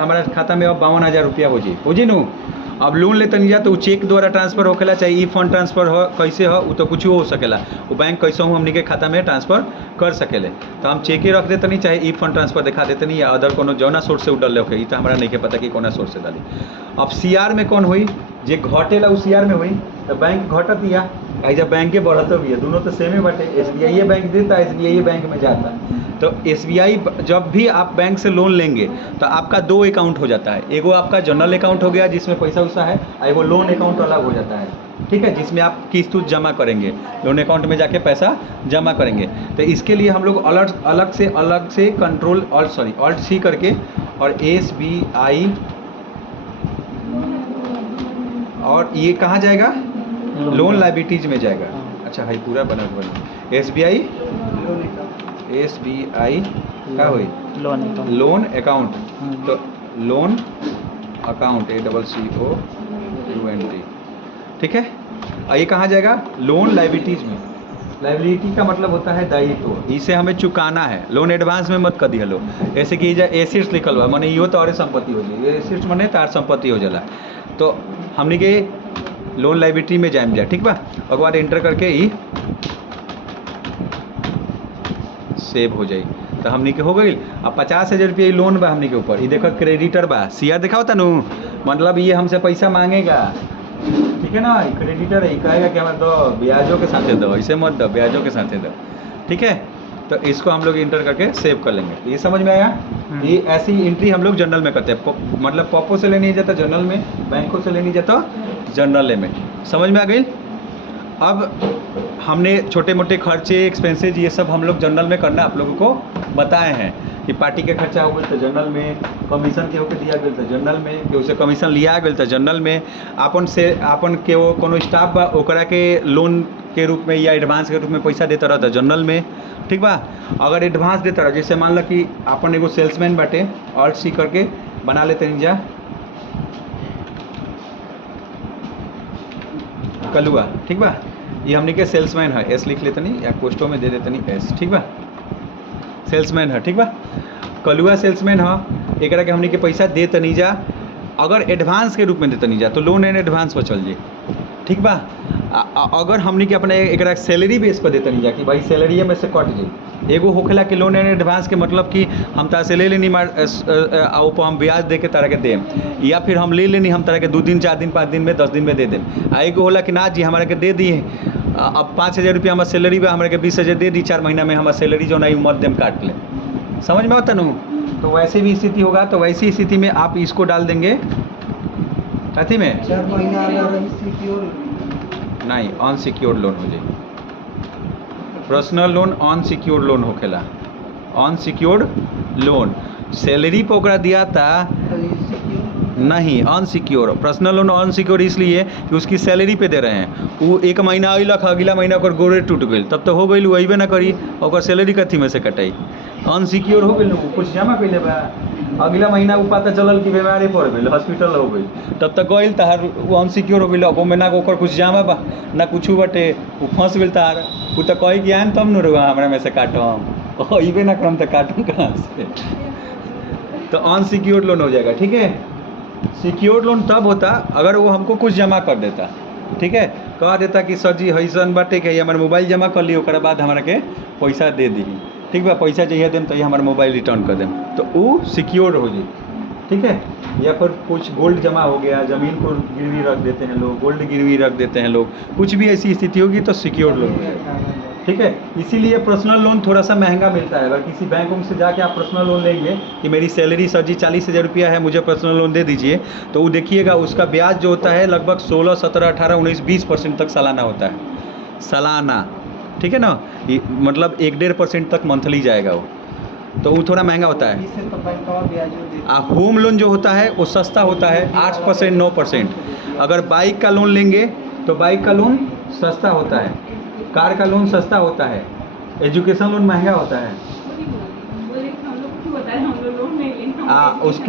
हमारा खाता में अब 52,000 रुपया हो जी नू। अब लोन ले तनी जा तो चेक द्वारा ट्रांसफर होखेला चाहे ई फंड ट्रांसफर हो कैसे हो वो तो कुछ हो सकेला, वो बैंक कैसे हो हमनी के खाता में ट्रांसफर कर सकेले। तो हम चेके रख देते नहीं चाहे ई फंड ट्रांसफर दिखा देते नहीं या अदर कोनो जौना सोर्स से उडल होके, तो हमारा नहीं के पता कि कोना सोर्स से डाली। अब सीआर में कौन हुई जे घटेला उ सीआर में हुई तो बैंक घटत या ऐजा बैंक के बढ़त भी है, दोनों तो सेम ही बाटे। एसबीआई बैंक देता है, एसबीआई बैंक में जाता। तो एसबीआई जब भी आप बैंक से लोन लेंगे तो आपका 2 अकाउंट हो जाता है, एगो आपका जनरल अकाउंट हो गया जिसमें पैसा वैसा है, और एगो लोन अकाउंट अलग हो जाता है, ठीक है, जिसमें आप किस्त जमा करेंगे, लोन अकाउंट में जाके पैसा जमा करेंगे। तो इसके लिए हम लोग अलग से कंट्रोल ऑल्ट सी करके और एसबीआई, और ये कहाँ जाएगा, लोन लायबिलिटीज में जाएगा। अच्छा है पूरा बना एसबीआई क्या हुई लोन अकाउंट, तो लोन अकाउंट ACCOUNT, ठीक है। और ये कहाँ जाएगा, लोन लायबिलिटीज में। लायबिलिटी का मतलब होता है दायित्व, इसे हमें चुकाना है। लोन एडवांस में मत कर दिया लो, ऐसे कि एसेट्स लिखल हुआ माने यो तो संपत्ति हो जाए, एसेट्स माने तार संपत्ति हो जाला। तो हमने के लोन लायबिलिटी में जाए जा, ठीक बा। और बाद एंटर करके ही सेव हो जाए तो हमनी के हो गई। अब 50,000 रुपया लोन बा हमनी के ऊपर, ये देखो क्रेडिटर बा, सीआर देखा होता नू, मतलब ये हमसे पैसा मांगेगा, ठीक है ना। क्रेडिटर है, कहेगा कि हमें दो ब्याजों के साथ दो, ऐसे मत दो, ब्याजों के साथ दो, ठीक है। तो इसको हम लोग इंटर करके सेव कर लेंगे। ये समझ में आया। ये ऐसी एंट्री हम लोग जनरल में करते हैं, मतलब पॉपो से लेने जाता जनरल में, बैंकों से लेने जाता जनरल में। समझ में आ गई। अब हमने छोटे मोटे खर्चे एक्सपेंसेज ये सब हम लोग जनरल में करना आप लोगों को बताए हैं कि पार्टी के खर्चा हो गए तो जनरल में, कमीशन के होकर दिया गया तो जनरल में, कि उसे कमीशन लिया गया तो जनरल में, आपन के वो कोनो स्टाफ बा ओकरा के लोन के रूप में या एडवांस के रूप में पैसा देता रहता जनरल में, ठीक बा। अगर एडवांस देता रहा, जैसे मान लो कि अपन एगो सेल्समैन बाटे, ऑल्ट सी करके बना लेते हैं जा कलुआ, ठीक बा। ये हमने के सेल्समैन है, एस लिख लेते नहीं या पोस्टों में दे देते नहीं एस, ठीक बा। सेल्समैन है, ठीक बा, कलुआ सेल्समैन है। एक के हमने के पैसा दे तनी जा, अगर एडवांस के रूप में दे तनी जा तो लोन एंड एडवांस पर चल जाए, ठीक बा। अगर हमने के अपने एक सैलरी बेस पर देते नहीं जा कि भाई सैलरी में से कट जाए, एगो होखेला कि लोन एंड एडवांस के मतलब कि हम तारा से ले लेनी ऊपर हम ब्याज दे के तारा के देम, या फिर हम ले लेनी हम तारा के 2 दिन 4 दिन 5 दिन में 10 दिन में दे देम। आ एगो होला कि ना जी हमारा के दे दिए, अब 5,000 रुपया हमारा सैलरी बा, हमारे के 20,000 दे दी, 4 महीना में हमारा सैलरी जो नहीं मध्यम काट ले। समझ में आता नू। तो वैसे भी स्थिति होगा, तो वैसी स्थिति में आप इसको डाल देंगे कथी में, 4 महीना नहीं अनसिक्योर्ड लोन हो जाए। पर्सनल लोन अनसिक्योर्ड लोन होखेला, अनसिक्योर्ड लोन सैलरी पे ओकरा दिया था नहीं, अनसिक्योर। पर्सनल लोन अनसिक्योर इसलिए कि उसकी सैलरी पे दे रहे हैं, वो 1 महीना अइलक, अगला महीना ओकर गोरे टूट गई, तब तो हो गई वो अइबे ना करी, और सैलरी कथी में से कटाई, अनसिक्योर हो गई, कुछ जमा कैले बा, अगला महीना वो पता चलल कि बीमारी पड़ गई, हॉस्पिटल हो गई, तब तक गई तार वो अनसिक्योर हो गई। अब में ना ओकर कुछ जमा बा ना कुछ बटे, वो फंस गई तार, वो तो कही कि आन तब न रुआ हमारा में से काटम, अइबे ना करम तो काटम कहाँ से। तो अनसिक्योर्ड लोन हो जाएगा, ठीक है। सिक्योर्ड लोन तब होता अगर वो हमको कुछ जमा कर देता, ठीक है, कह देता कि सर जी हैसन बाटे के हमारे मोबाइल जमा कर ली, ओकरा बाद हमारा के पैसा दे दी, ठीक बा, पैसा चाहिए देम तो ये हमारा मोबाइल रिटर्न कर देम, तो वो सिक्योर हो जाए, ठीक है। या फिर कुछ गोल्ड जमा हो गया, ज़मीन को गिरवी रख देते हैं लोग, गोल्ड गिरवी रख देते हैं लोग, कुछ भी ऐसी स्थिति होगी तो सिक्योर्ड लोन हो जाएगा, ठीक है। इसीलिए पर्सनल लोन थोड़ा सा महंगा मिलता है। अगर किसी बैंक से जाके आप पर्सनल लोन लेंगे कि मेरी सैलरी सर जी 40,000 रुपया है, मुझे पर्सनल लोन दे दीजिए, तो वो देखिएगा उसका ब्याज जो होता है लगभग 16, 17, 18, 19, 20% तक सालाना होता है, सालाना, ठीक है ना। मतलब 1-1.5% तक मंथली जाएगा वो, तो वो थोड़ा महंगा होता है। होम लोन जो होता है वो सस्ता होता है, 8%, 9%। अगर बाइक का लोन लेंगे तो बाइक का लोन सस्ता होता है, कार का लोन सस्ता होता है, एजुकेशन लोन महंगा होता है। उसके